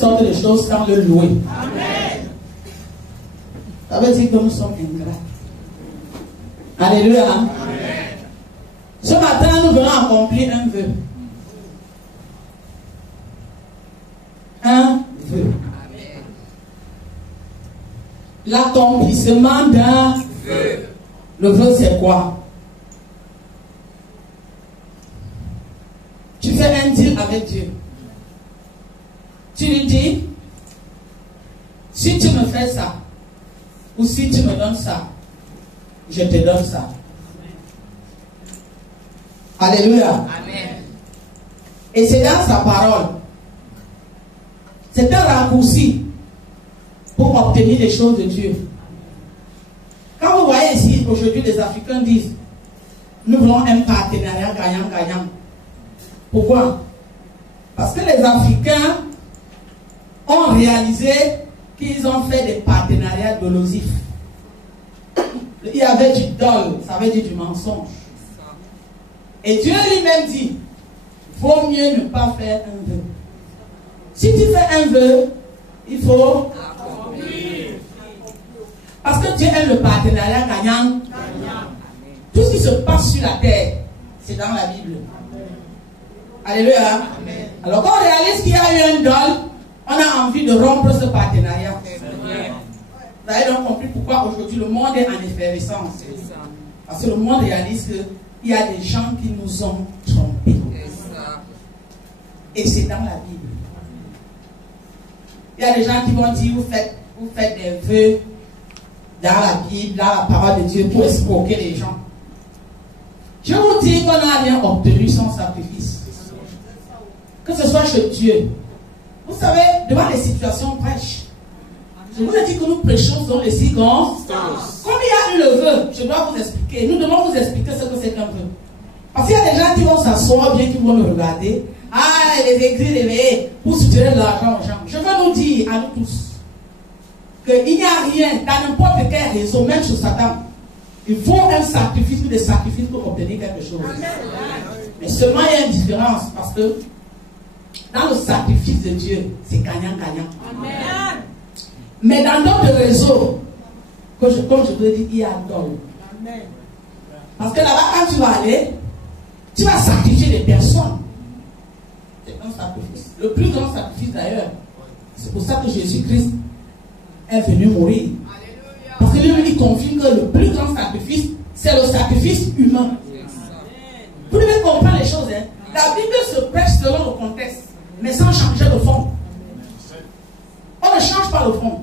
sortes de choses sans le louer. Amen. Ça veut dire que nous sommes ingrats. Alléluia. Amen. Ce matin, nous venons accomplir un vœu. Un vœu. Amen. L'accomplissement d'un vœu. Le vœu, c'est quoi? Tu fais un deal avec Dieu. Tu lui dis, si tu me fais ça, ou si tu me donnes ça, je te donne ça. Alléluia. Amen. Et c'est dans sa parole. C'est un raccourci pour obtenir les choses de Dieu. Quand vous voyez ici, aujourd'hui, les Africains disent, nous voulons un partenariat gagnant-gagnant. Pourquoi? Parce que les Africains ont réalisé qu'ils ont fait des partenariats dolosifs. Il y avait du dol, ça veut dire du mensonge. Et Dieu lui-même dit, vaut mieux ne pas faire un vœu. Si tu fais un vœu, il faut accomplir. Parce que Dieu aime le partenariat gagnant. Tout ce qui se passe sur la terre, c'est dans la Bible. Alléluia. Amen. Alors quand on réalise qu'il y a eu un dol, on a envie de rompre ce partenariat. Vous avez donc compris pourquoi aujourd'hui le monde est en effervescence. Parce que le monde réalise qu'il y a des gens qui nous ont trompés. Et c'est dans la Bible. Il y a des gens qui vont dire, vous faites des vœux dans la Bible, dans la parole de Dieu pour escroquer les gens. Je vous dis qu'on n'a rien obtenu sans sacrifice. Que ce soit chez Dieu. Vous savez, devant les situations prêches, je vous ai dit que nous prêchons dans les circonstances. Comme il y a eu le vœu, je dois vous expliquer. Nous devons vous expliquer ce que c'est qu'un vœu. Parce qu'il y a des gens qui vont s'asseoir bien, qui vont me regarder. Ah, les églises réveillées pour soutirer de l'argent aux gens. Je veux nous dire à nous tous qu'il n'y a rien dans n'importe quel réseau, même sur Satan. Il faut un sacrifice ou des sacrifices pour obtenir quelque chose. Amen. Mais seulement il y a une différence parce que dans le sacrifice de Dieu, c'est gagnant-gagnant. Amen. Mais dans d'autres réseaux, comme je vous ai dit, il y a d'autres. Parce que là-bas, quand tu vas aller, tu vas sacrifier des personnes. C'est un sacrifice. Le plus grand sacrifice d'ailleurs. C'est pour ça que Jésus-Christ est venu mourir. Alléluia. Parce que lui, il confirme que le plus grand sacrifice, c'est le sacrifice humain. Vous devez comprendre les choses. Hein? La Bible se prêche selon le contexte, mais sans changer le fond. On ne change pas le fond.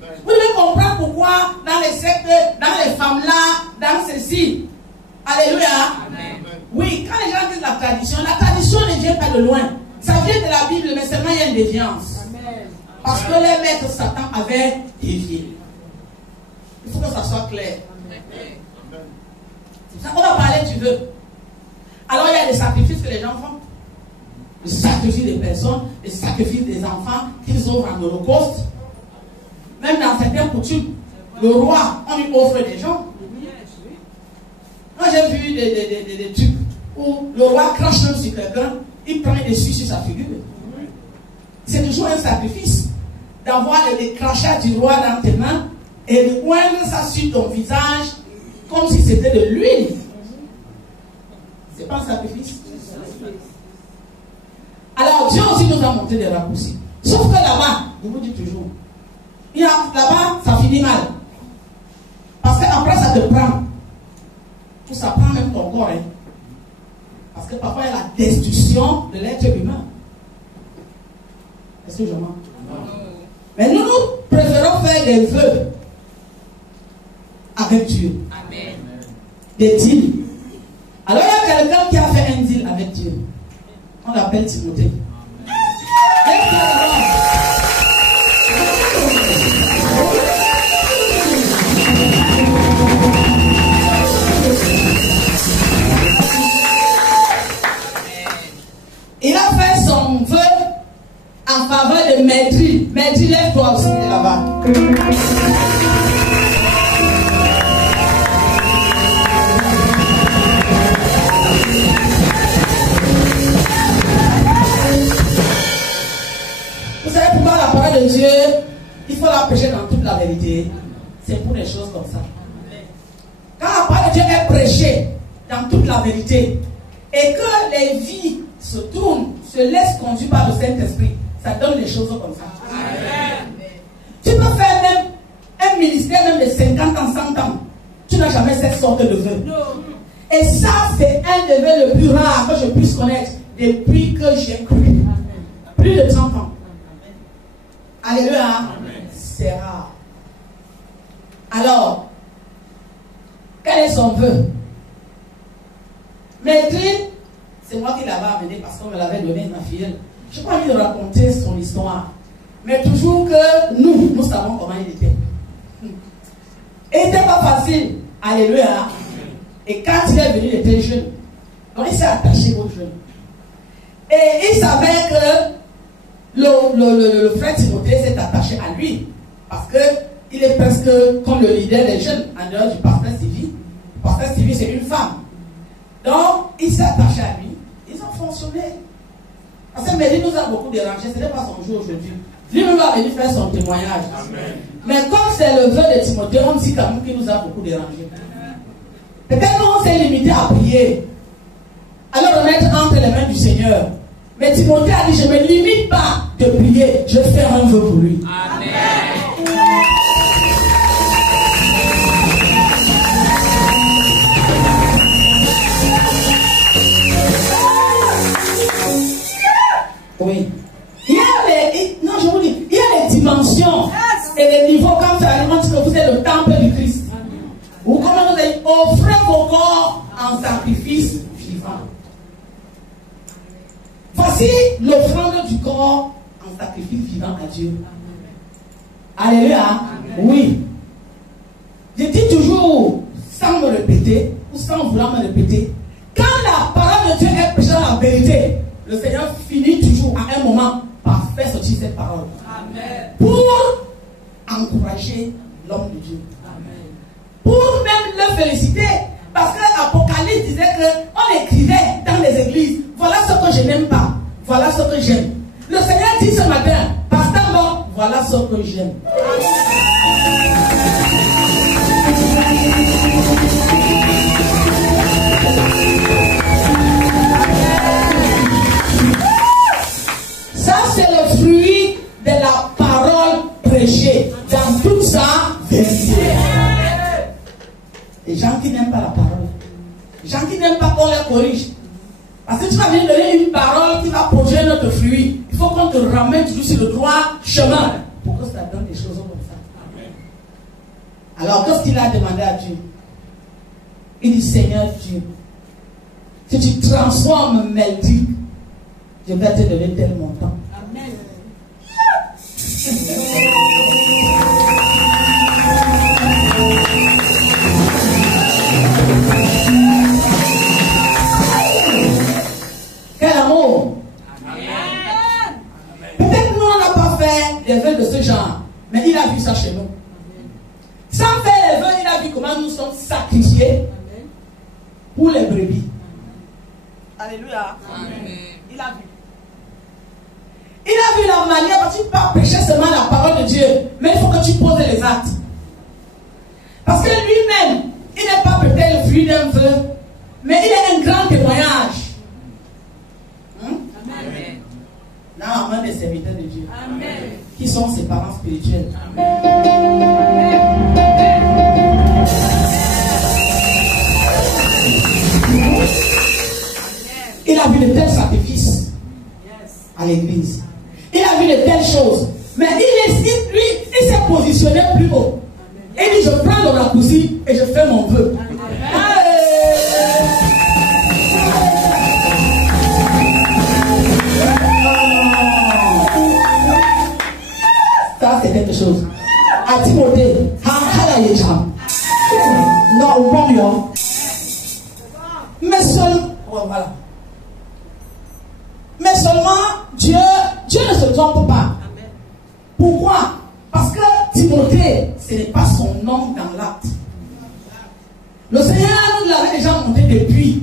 Vous devez comprendre pourquoi dans les sectes, dans les femmes là, dans ceci. Alléluia. Amen. Oui, quand les gens disent la tradition ne vient pas de loin. Ça vient de la Bible, mais seulement il y a une déviance. Amen. Parce que les maîtres Satan avaient dévié. Il faut que ça soit clair. C'est ça qu'on va parler du vœu. Alors il y a des sacrifices que les gens font. Le sacrifice des personnes, le sacrifice des enfants qu'ils offrent en holocauste. Même dans certaines coutumes, le roi, on lui offre des gens. Moi j'ai vu des trucs où le roi crache même sur quelqu'un, il prend et dessus sur sa figure. C'est toujours un sacrifice d'avoir les crachats du roi dans tes mains et de oindre ça sur ton visage comme si c'était de l'huile. C'est pas un sacrifice. Alors Dieu aussi nous a montré des raccourcis. Sauf que là-bas, je vous dis toujours, là-bas, ça finit mal. Parce qu'après, ça te prend. Ou ça prend même ton corps. Hein. Parce que parfois, il y a la destruction de l'être humain. Est-ce que je mens? Mais nous préférons faire des vœux avec Dieu. Amen. Des deals. Alors, il y a quelqu'un qui a fait un deal avec Dieu. On l'appelle Timothée. Il a fait son vœu en faveur de Maîtrise. Maîtrise, lève-toi aussi là-bas. Vous savez, c'est pour des choses comme ça. Quand la parole de Dieu est prêchée dans toute la vérité et que les vies se tournent, se laissent conduire par le Saint-Esprit, ça donne des choses comme ça. Amen. Tu peux faire même un ministère même de 50 ans, 100 ans. Tu n'as jamais cette sorte de vœu. Et ça, c'est un des vœux le plus rare que je puisse connaître depuis que j'ai cru. Plus de 30 ans. Alléluia. C'est rare. Alors, quel est son vœu? Maîtrise, c'est moi qui l'avais amené parce qu'on me l'avait donné, ma fille. Je n'ai pas envie de raconter son histoire. Mais toujours que nous savons comment il était. Il n'était pas facile. Alléluia. Et quand il est venu, il était jeune. Donc il s'est attaché aux jeunes. Et il savait que le frère Timothée s'est attaché à lui. Parce qu'il est presque comme le leader des jeunes, en dehors du pasteur Sylvie. Le pasteur Sylvie, c'est une femme. Donc, il s'est attaché à lui. Ils ont fonctionné. Parce que Mélie nous a beaucoup dérangé. Ce n'est pas son jour aujourd'hui. Lui-même va venir faire son témoignage. Amen. Mais comme c'est le vœu de Timothée, on dit quand même qu'il nous a beaucoup dérangé. Peut-être qu'on s'est limité à prier. Alors remettre entre les mains du Seigneur. Mais Timothée a dit, je ne me limite pas de prier. Je fais un vœu pour lui. Amen. Oui. Il y a les, non, je vous dis, il y a les dimensions et les niveaux comme ça arrive que vous êtes le temple du Christ. Ou comme vous avez offrez vos corps en sacrifice vivant. Voici l'offrande du corps en sacrifice vivant à Dieu. Alléluia. Oui. Je dis toujours, sans me répéter, ou sans vouloir me répéter, quand la parole de Dieu est prêchée en vérité, le Seigneur finit toujours à un moment par faire sortir cette parole. Amen. Pour encourager l'homme de Dieu. Amen. Pour même le féliciter. Parce que l'Apocalypse disait qu'on écrivait dans les églises, voilà ce que je n'aime pas, voilà ce que j'aime. Le Seigneur dit ce matin, pasteur bon, voilà ce que j'aime. Ça, c'est le fruit de la parole prêchée dans toute sa vérité. Les gens qui n'aiment pas la parole, les gens qui n'aiment pas qu'on les corrige. Parce que tu vas venir donner une parole qui va produire notre fruit. Il faut qu'on te ramène toujours sur le droit chemin pour que ça donne des choses comme ça. Amen. Alors, qu'est-ce qu'il a demandé à Dieu? Il dit, Seigneur Dieu, si tu transformes mes vies, je vais te donner tel montant. Amen. Quel amour. Amen. Peut-être nous on n'a pas fait des vœux de ce genre, mais il a vu ça chez nous. Sans faire les vœux, il a vu comment nous sommes sacrifiés pour les brebis. Alléluia. Amen. Il a vu. Il a vu la manière, parce que tu ne peux pas prêcher seulement la parole de Dieu, mais il faut que tu poses les actes. Parce que lui-même, il n'est pas peut-être le fruit d'un vœu, mais il est un grand témoignage. Amen. Dans la main des serviteurs de Dieu. Amen. Qui sont ses parents spirituels. Amen. Il a vu de tels sacrifices à l'église. Il a vu de telles choses. Mais il s'est positionné plus haut. Et il dit, je prends le raccourci et je fais mon vœu. Ça, c'est quelque chose. À Timothée, non, bon, mais seulement, voilà. Mais seulement, Dieu ne se trompe pas. Amen. Pourquoi? Parce que Timothée, ce n'est pas son nom dans l'acte. Le Seigneur nous l'avait déjà monté depuis.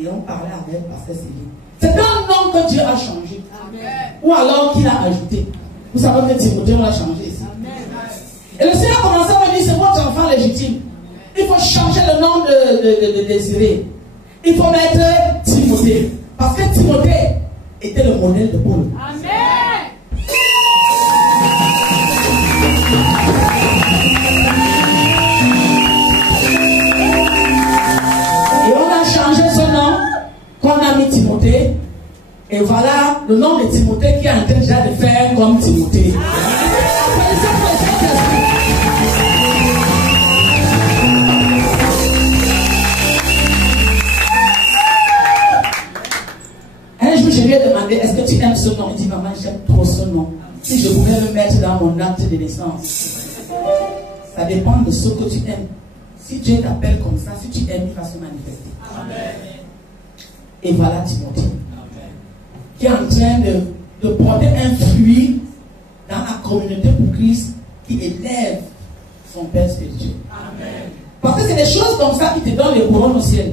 Et on parlait avec Pasteur Sylvie. C'est un nom que Dieu a changé. Amen. Ou alors qu'il a ajouté. Vous savez que Timothée l'a changé ici. Amen. Et le Seigneur a commencé à me dire, c'est votre de désirer. Il faut mettre Timothée. Parce que Timothée était le modèle de Paul. Amen. Et on a changé son nom, qu'on a mis Timothée. Et voilà le nom de Timothée qui est en train déjà de faire comme Timothée. Un jour, je lui ai demandé, est-ce que tu aimes ce nom? Il dit, maman, j'aime trop ce nom. Si je pouvais le mettre dans mon acte de naissance. Ça dépend de ce que tu aimes. Si Dieu t'appelle comme ça, si tu aimes, il va se manifester. Amen. Et voilà Timothée. Qui est en train de porter un fruit dans la communauté pour Christ, qui élève son Père spirituel. Amen. Parce que c'est des choses comme ça qui te donnent les couronnes au ciel.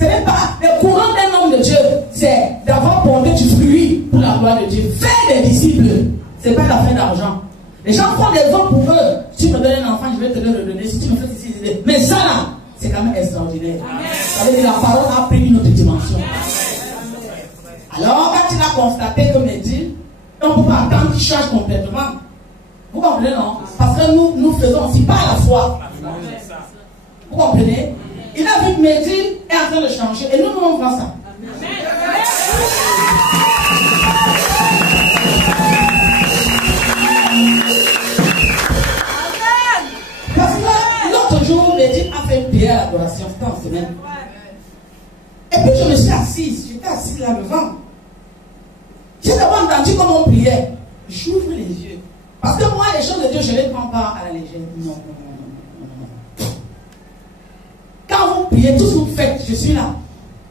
Ce n'est pas le courant d'un homme de Dieu, c'est d'avoir porté du fruit pour la gloire de Dieu. Faire des disciples, ce n'est pas l'affaire d'argent. Les gens font des dons pour eux. Si tu me donnes un enfant, je vais te le redonner. Si tu me fais ceci, mais ça là, c'est quand même extraordinaire. Ça veut dire que la parole a pris une autre dimension. Alors, quand il a constaté que Médine, on ne peut pas attendre qu'il change complètement. Vous comprenez, non? Parce que nous faisons aussi pas à la foi. Vous comprenez? Il a vu que Médine est en train de changer. Et nous, on voit ça. Parce que l'autre jour, Médine a fait une prière à l'adoration. C'était en semaine. Et puis je me suis assise. J'étais assise là devant. J'ai d'abord entendu comment on priait. J'ouvre les yeux. Parce que moi, les choses de Dieu, je ne les prends pas à la légère. Non. Quand vous priez, tout ce que vous faites, je suis là.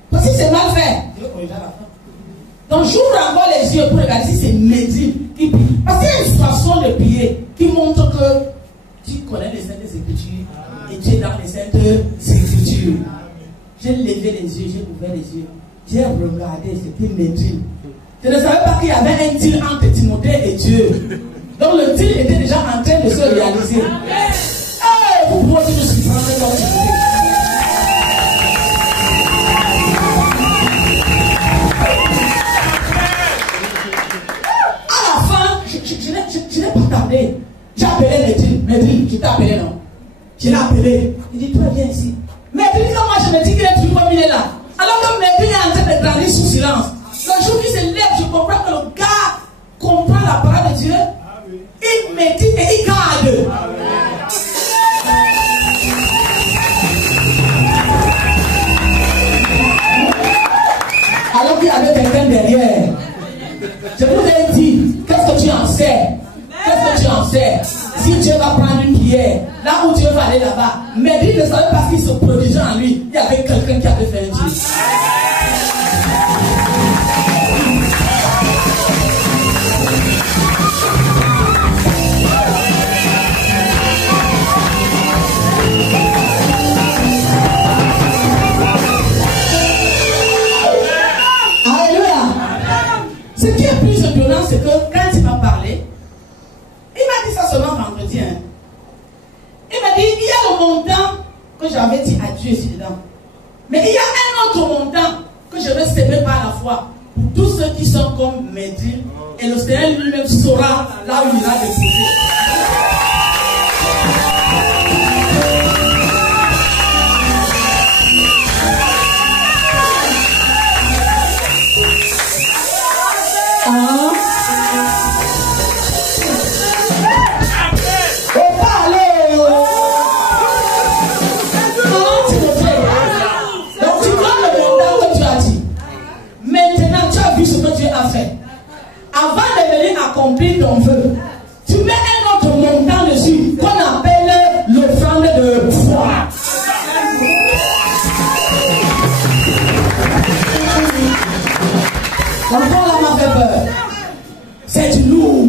Parce que si c'est mal fait, je vais corriger à la fin. Donc j'ouvre encore les yeux pour regarder si c'est Médine qui prie. Parce qu'il y a une façon de prier qui montre que tu connais les Saintes Écritures et tu es dans les Saintes Écritures. J'ai levé les yeux, j'ai ouvert les yeux. J'ai regardé, c'était Médine. Je ne savais pas qu'il y avait un deal entre Timothée et Dieu. Donc le deal était déjà en train de se réaliser. Hey, vous pouvez aussi nous suivre comme Timothée. À la fin, je n'ai pas tardé. J'ai appelé Médine, je t'ai appelé, non? Je l'ai appelé. Il dit, toi viens ici. Médine, quand moi je me dis qu'il est plus comme il est là. Alors que Médine est en train de grandir sous silence. Le jour où il se lève, je comprends que le gars comprend la parole de Dieu. Il médite et il garde. Alors qu'il y avait quelqu'un derrière. Je vous ai dit, qu'est-ce que tu en sais? Qu'est-ce que tu en sais? Si Dieu va prendre une prière, là où Dieu va aller là-bas, Médine ne savait pas ce qui se produisait en lui. Il y avait quelqu'un qui avait fait un Dieu. Ce qui est plus étonnant, c'est que quand il m'a parlé, il m'a dit ça seulement vendredi. Hein. Il m'a dit, il y a le montant que j'avais dit à Dieu ici dedans. Mais il y a un autre montant que je vais s'aimer par la foi pour tous ceux qui sont comme Médine. Et le Seigneur lui-même saura là où il a déposé. Avant de venir accomplir ton vœu, tu mets un autre montant dessus qu'on appelle l'offrande de foi. L'enfant là m'a fait peur. C'est du lourd.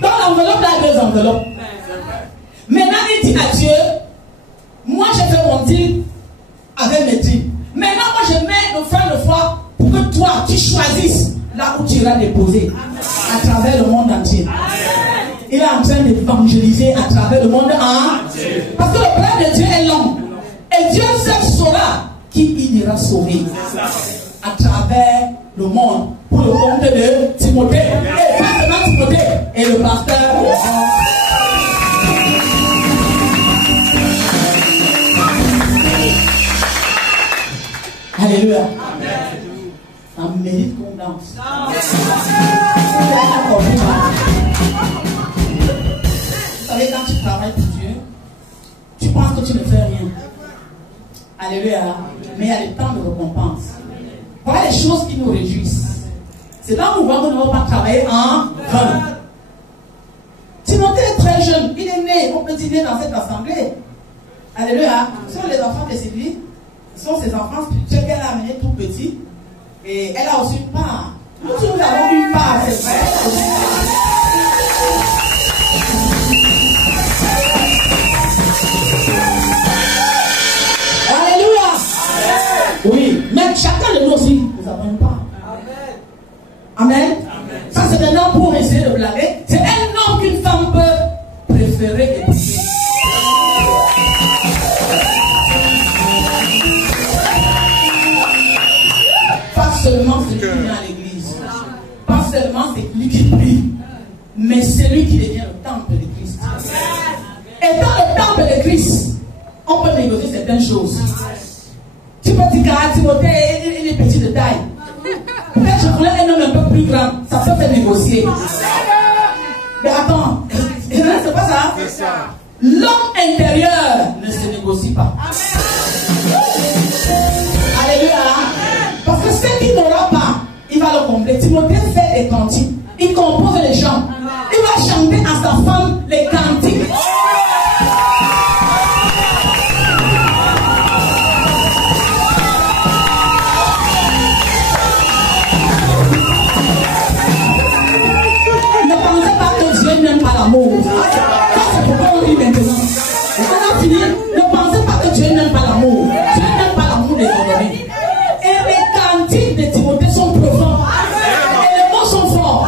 Dans l'enveloppe, là, il y a deux enveloppes. Maintenant, il dit à Dieu, moi j'ai fait mon deal avec mes deals. Maintenant, moi je mets l'offrande de foi pour que toi, tu choisisses là où tu iras déposer à travers le monde entier. il est en train d'évangéliser à travers le monde entier. Parce que le plan de Dieu est long. Et Dieu seul saura qui il ira sauver à travers le monde pour le compte de Timothée. Et pas seulement Timothée, et le pasteur. Alléluia. Ça mérite qu'on danse. Vous savez, quand tu travailles pour Dieu, tu penses que tu ne fais rien. Alléluia. Mais il y a des temps de récompense. Voilà les choses qui nous réjouissent. C'est là où on voit que nous ne devons pas travailler en vain. Timothée est très jeune. Il est né, on peut dire, dans cette assemblée. Alléluia. Ce sont les enfants de Sylvie. Ce sont ses enfants spirituels qu'elle a amenés tout petit. Et elle a aussi une part. Nous tous nous avons une part, c'est vrai. Alléluia. Oui, mais chacun de nous aussi, nous avons une part. Amen. Ça c'est un homme pour essayer de blaguer. C'est un homme qu'une femme peut préférer épouser. Pas seulement celui qui vient à l'église, pas seulement celui qui prie, mais celui qui devient le temple de Christ. Et dans le temple de Christ, on peut négocier certaines choses. Tu peux dire qu'à Timothée, il est petit de taille. Peut-être que je voulais un homme un peu plus grand, ça peut se négocier. Mais attends, c'est pas ça? L'homme intérieur ne se négocie pas. Alléluia. Parce que ce qu'il n'aura pas, il va le combler. Timothée fait des cantiques. Il compose les chants. Il va chanter à sa femme les cantiques. Ne pensez pas que Dieu n'aime pas l'amour. Ça, c'est pourquoi on dit maintenant. On a fini. Ne pensez pas que Dieu n'aime pas l'amour. Dieu n'aime pas l'amour des ordonnés. Et les cantiques de Timothée sont profonds. Et les mots sont forts.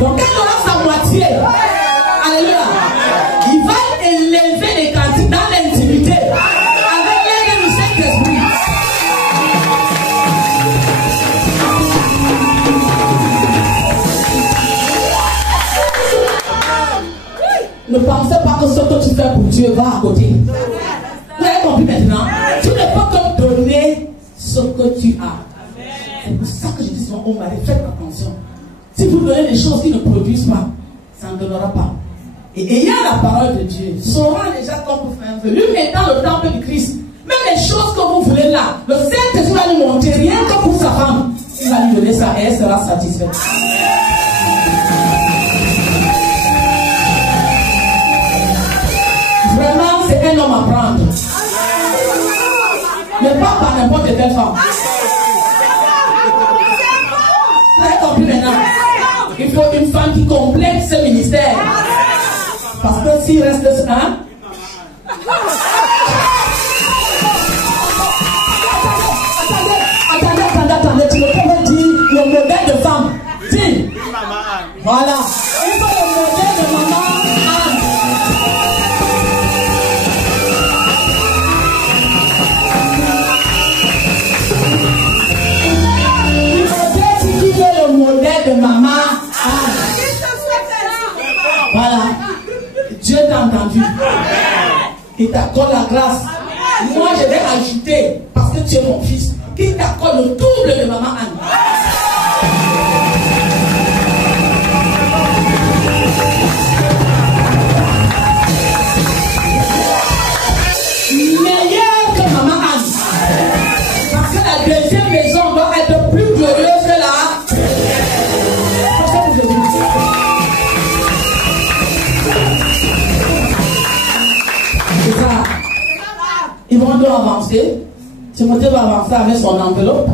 Donc quand on a sa moitié, alléluia, il va élever les cantiques dans l'intimité avec l'aide du Saint-Esprit. Ne pensez pas que ce que tu fais pour Dieu va à côté. Vous avez compris maintenant? Tu ne peux que donner ce que tu as. C'est pour ça que je dis souvent, on va faites attention. Si vous donnez des choses qui ne produisent pas, ça ne donnera pas. Et ayant la parole de Dieu, saurant déjà comme vous faites un vœu, lui mettant le temple de Christ, même les choses que vous voulez là, le Saint-Esprit va lui montrer rien que pour sa femme. Il va lui donner ça et elle sera satisfaite. Vraiment, c'est un homme à prendre. Mais pas par n'importe quelle femme. Vous avez compris maintenant? Il faut une femme qui complète ce ministère. Parce que s'il reste un... Attendez, tu me peux dire le modèle de femme. Dis. Voilà. Il faut le modèle de maman Anne. Le modèle de maman Anne. Voilà. Dieu t'a entendu. Il t'accorde la grâce. Moi je vais ajouter, parce que tu es mon fils, qu'il t'accorde le double de maman Anne. Meilleur que maman Anne. Parce que la deuxième maison doit être plus glorieuse que la... C'est ça. Ils vont devoir avancer. Timothée va avancer avec son enveloppe.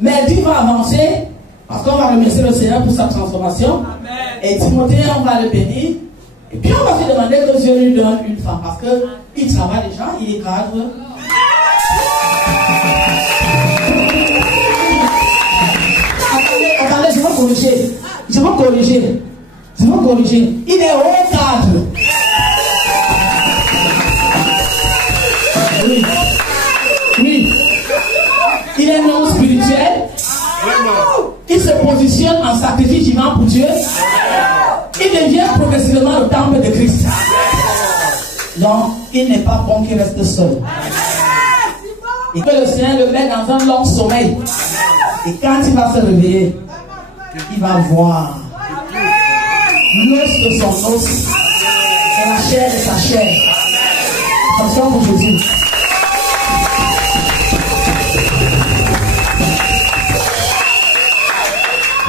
Mais Dieu va avancer parce qu'on va remercier le Seigneur pour sa transformation. Amen. Et Timothée, on va le bénir. Et puis on va se demander que Dieu lui donne une femme. Parce qu'il travaille déjà, il est cadre. Attendez, je vais corriger. C'est pas corriger. Il est haut cadre. Oui. Oui. Il est non spirituel. Il se positionne en sacrifice vivant pour Dieu. Il devient progressivement le temple de Christ. Donc, il n'est pas bon qu'il reste seul. Et que le Seigneur le met dans un long sommeil. Et quand il va se réveiller, il va voir l'os de son os et la chair de sa chair. Attention pour Jésus.